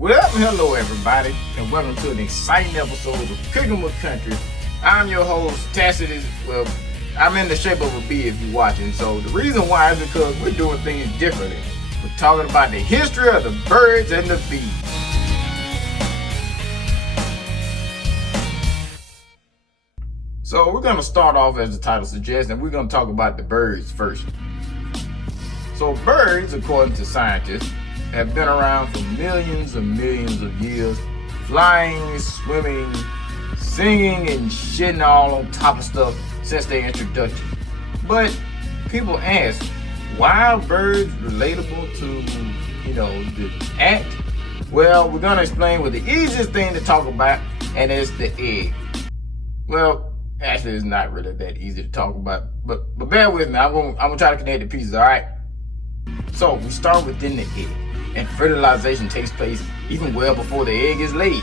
Well, hello everybody, and welcome to an exciting episode of Cooking with Country. I'm your host, Tacitus. Well, I'm in the shape of a bee if you're watching, so the reason why is because we're doing things differently. We're talking about the history of the birds and the bees. So we're going to start off, as the title suggests, and we're going to talk about the birds first. So birds, according to scientists, have been around for millions and millions of years, flying, swimming, singing, and shitting all on top of stuff since their introduction. But people ask, why are birds relatable to, the act? Well, we're going to explain with the easiest thing to talk about, and it's the egg. Well, actually, it's not really that easy to talk about, but bear with me. I'm gonna try to connect the pieces, all right? So we start within the egg, and fertilization takes place even well before the egg is laid.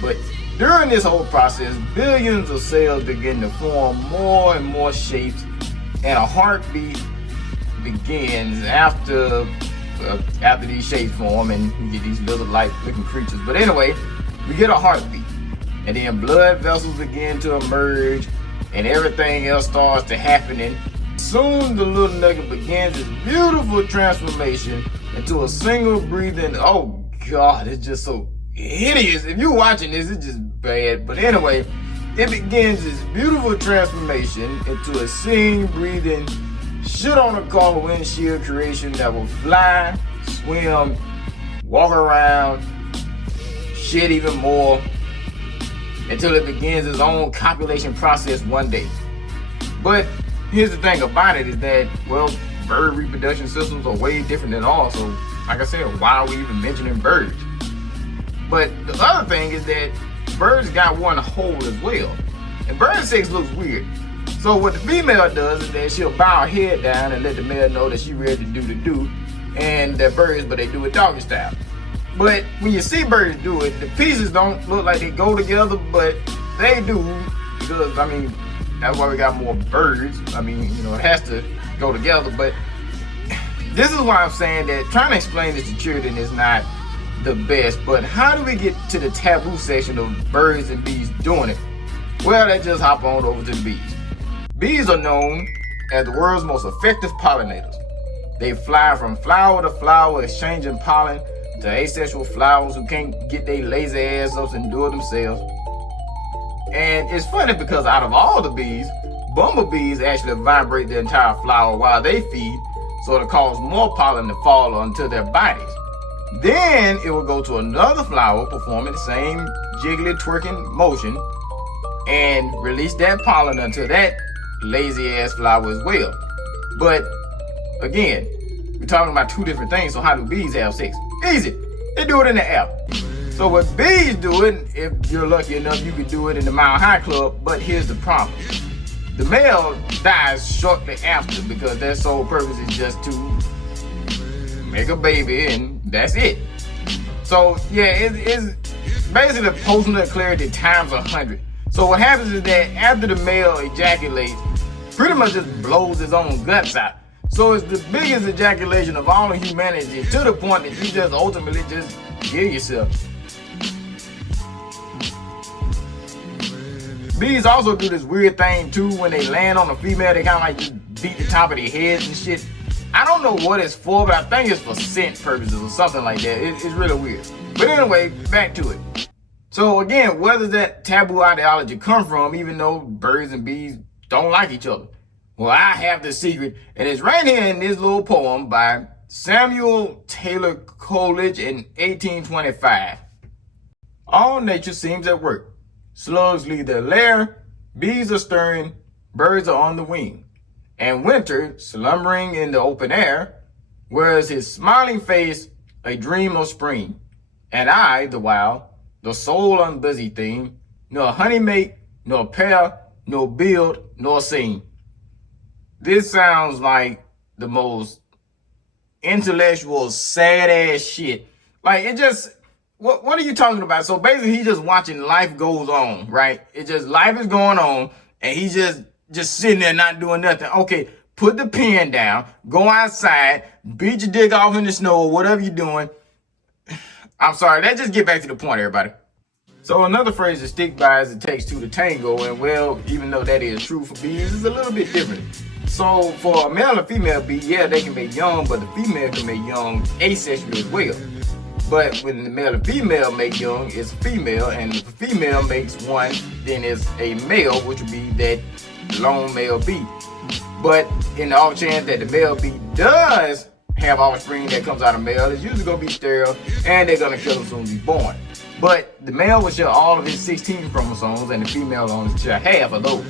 But during this whole process, billions of cells begin to form more and more shapes, and a heartbeat begins after these shapes form, and we get these little light-looking creatures. But anyway, we get a heartbeat, and then blood vessels begin to emerge, and everything else starts to happen. And soon the little nugget begins its beautiful transformation into a single breathing, oh God, it's just so hideous. If you're watching this, it's just bad. But anyway, it begins its beautiful transformation into a singing, breathing, shit on a car windshield creation that will fly, swim, walk around, shit even more, until it begins its own copulation process one day. But here's the thing about it is that, well, bird reproduction systems are way different than ours. So, like I said, why are we even mentioning birds? But the other thing is that birds got one hole as well. And bird sex looks weird. So what the female does is that she'll bow her head down and let the male know that she's ready to do the do. And they're birds, but they do it doggy style. But when you see birds do it, the pieces don't look like they go together, but they do, because, that's why we got more birds. It has to go together. But this is why I'm saying that trying to explain this to children is not the best. But how do we get to the taboo section of birds and bees doing it? Well, let's just hop on over to the bees. Bees are known as the world's most effective pollinators. They fly from flower to flower, exchanging pollen to asexual flowers who can't get their lazy ass up and do it themselves. And it's funny because out of all the bees, bumblebees actually vibrate the entire flower while they feed, so it'll cause more pollen to fall onto their bodies. Then it will go to another flower performing the same jiggly twerking motion and release that pollen onto that lazy ass flower as well. But again, we're talking about two different things. So how do bees have sex? Easy. They do it in the air. So what bees do it, if you're lucky enough, you could do it in the Mile High Club. But here's the problem. The male dies shortly after because their sole purpose is just to make a baby, and that's it. So yeah, it's basically post-nut clarity times 100. So what happens is that after the male ejaculates, pretty much just blows his own guts out. So it's the biggest ejaculation of all of humanity, to the point that you just ultimately just kill yourself. Bees also do this weird thing too. When they land on a female, they kind of like just beat the top of their heads and shit. I don't know what it's for, but I think it's for scent purposes or something like that. It's really weird. But anyway, back to it. So again, where does that taboo ideology come from, even though birds and bees don't like each other? Well, I have the secret, and it's right here in this little poem by Samuel Taylor Coleridge in 1825. All nature seems at work. Slugs leave their lair, bees are stirring, birds are on the wing, and winter slumbering in the open air, wears his smiling face a dream of spring. And I, the while, the sole unbusy thing, nor honey make, nor pair, nor build, nor sing. This sounds like the most intellectual, sad-ass shit. Like, it just, what are you talking about? So basically, he's just watching life goes on, right? Life is going on, and he's just sitting there not doing nothing. Okay, put the pen down, go outside, beat your dick off in the snow or whatever you're doing. I'm sorry, let's just get back to the point, everybody. So another phrase to stick by is it takes two to tango, and well, even though that is true for bees, it's a little bit different. So for a male and female bee, yeah, they can make young, but the female can make young asexually as well. But when the male and female make young, it's female, and if a female makes one, then it's a male, which would be that lone male bee. But in the off chance that the male bee does have offspring that comes out of male, it's usually going to be sterile, and they're going to kill them soon as he's born. But the male will share all of his 16 chromosomes, and the female only share half of those.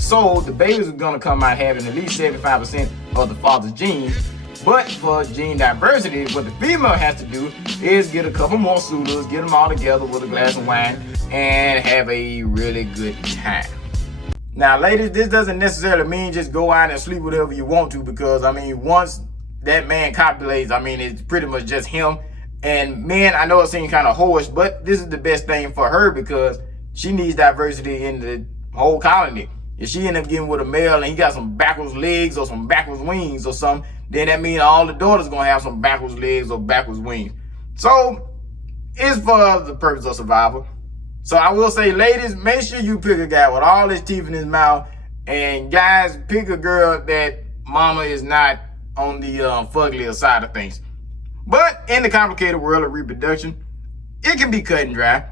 So the babies are going to come out having at least 75% of the father's genes. But for gene diversity, what the female has to do is get a couple more suitors, get them all together with a glass of wine, and have a really good time. Now, ladies, this doesn't necessarily mean just go out and sleep whatever you want to, because, I mean, once that man copulates, I mean, it's pretty much just him. And men, I know it seems kind of whorish, but this is the best thing for her because she needs diversity in the whole colony. If she end up getting with a male and he got some backwards legs or some backwards wings or something, then that means all the daughters gonna have some backwards legs or backwards wings. So it's for the purpose of survival. So I will say, ladies, make sure you pick a guy with all his teeth in his mouth, and guys, pick a girl that mama is not on the fugglier side of things. But in the complicated world of reproduction, it can be cut and dry.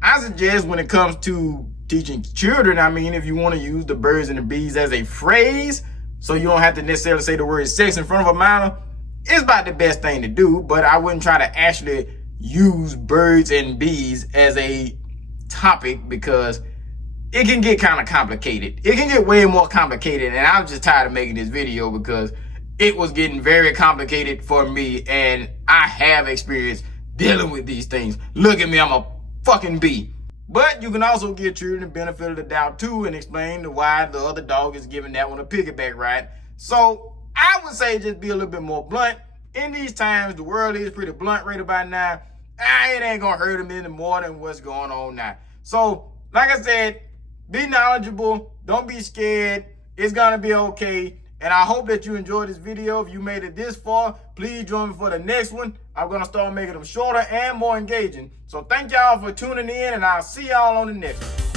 I suggest when it comes to teaching children, I mean, if you want to use the birds and the bees as a phrase, so you don't have to necessarily say the word sex in front of a minor, it's about the best thing to do. But I wouldn't try to actually use birds and bees as a topic because it can get kind of complicated. It can get way more complicated, and I'm just tired of making this video because it was getting very complicated for me, and I have experience dealing with these things. Look at me, I'm a fucking bee. But you can also give children the benefit of the doubt too and explain why the other dog is giving that one a piggyback ride. So I would say just be a little bit more blunt. In these times, the world is pretty blunt right about now. It ain't gonna hurt them any more than what's going on now. So, like I said, be knowledgeable. Don't be scared. It's gonna be okay. And I hope that you enjoyed this video. If you made it this far, please join me for the next one. I'm going to start making them shorter and more engaging. So thank y'all for tuning in, and I'll see y'all on the next one.